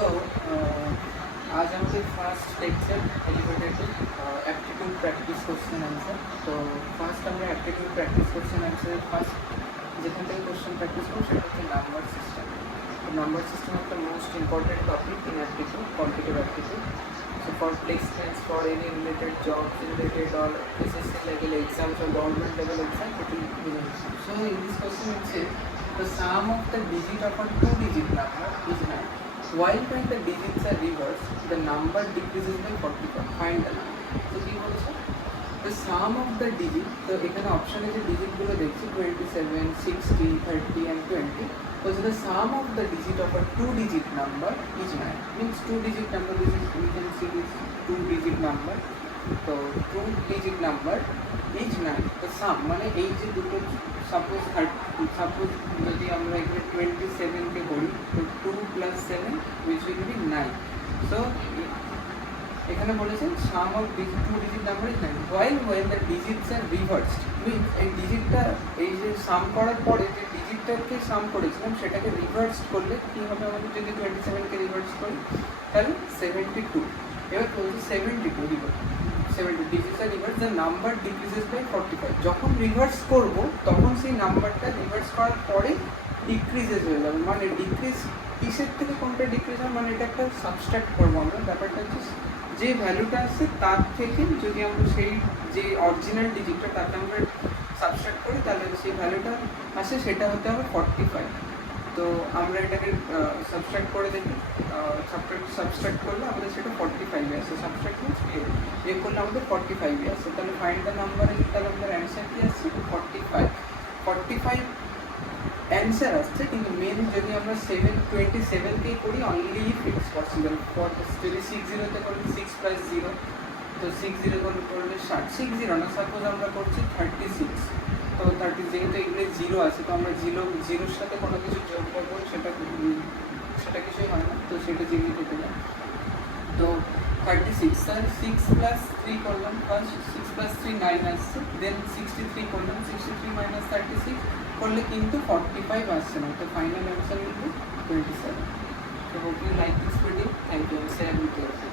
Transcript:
So, आज हमारे first lecture elevated aptitude practice question answer. तो फार्स्ट আমরা aptitude practice question answer first যেখান থেকে কোশ্চেন প্র্যাকটিস করব সেটা হচ্ছে নাম্বার সিস্টেম। তো নাম্বার সিস্টেম একটা most important topic in aptitude quantitative aptitude. So for placements, for any related jobs related or SSC level exams or government level exams, it will be useful. So in this question it says the sum of the digit of a two-digit number is 9. While when the digits are reversed, the number decreases by 44. Find the number. So কি বলেছে? The sum of the digit, তো এখানে অপশনে যে ডিজিটগুলো দেখছি 27, 60, 30 and 20. So the sum of the digit of a two-digit number is 9. Means two-digit number, this is we can see this two-digit number. So two-digit number is 9. The sum মানে এই যে দুটো suppose যদি আমরা এখানে 27 কে করি তো 2 plus 7 which will be 9. So এখানে বলেছেন sum of two digit number is 9. While when the digits are reversed, means এই ডিজিটটা এই যে সাম করার পরে যে ডিজিটটাকে সাম করেছিলাম সেটাকে রিভার্স করলে কি হবে? আমাদের যদি 27 কে রিভার্স করি তাহলে 72. এবার বলছি 72 reverse 70 digits are reversed, the number decreases by 45. যখন রিভার্স করব তখন সেই নাম্বারটা রিভার্স করার পরে ডিক্রিজেস হয়ে যাবে। মানে ডিক্রিজ কিসের থেকে কোনটা ডিক্রিজ হয়, মানে এটা একটা সাবস্ট্রাক্ট করবো আমরা। ব্যাপারটা হচ্ছে যে ভ্যালুটা আছে তার থেকে যদি আমরা সেই যে অরিজিনাল ডিজিটটা তাকে আমরা সাবস্ট্রাক্ট করি তাহলে সেই ভ্যালুটা আসে সেটা হতে হবে 45। তো আমরা এটাকে সাবস্ট্রাক্ট করে দেখি, সাবস্ট্রাক্ট করলে আমাদের সেটা 45 আসে। সাবস্ট্রাক্ট মিনস এ করলে আমাদের 45 আসে। তাহলে ফাইন্ড দ্য নাম্বার, তাহলে আমাদের অ্যান্সার কি আসছে? 45 অ্যান্সার আসছে। কিন্তু মেন যদি আমরা 27কেই করি only if it's possible. For যদি 60তে করি 6 + 0, তো 60 করলে 60 না, সাপোজ আমরা করছি 36। তো 30 যেহেতু এগুলো 0 আছে তো আমরা জিরোর সাথে কোনো কিছু যোগ করবো সেটা কিছুই হয় না, তো সেটা জিরোই থেকে যায়। তো 36, তাহলে 6 + 3 করলাম, ফার্স্ট 6 + 3 9 আসছে, দেন 63 করলাম, 63 - 36 করলে কিন্তু 45 আসছে না। তো final answer will be 27. So hope you like this video. Thank you and share with your friends.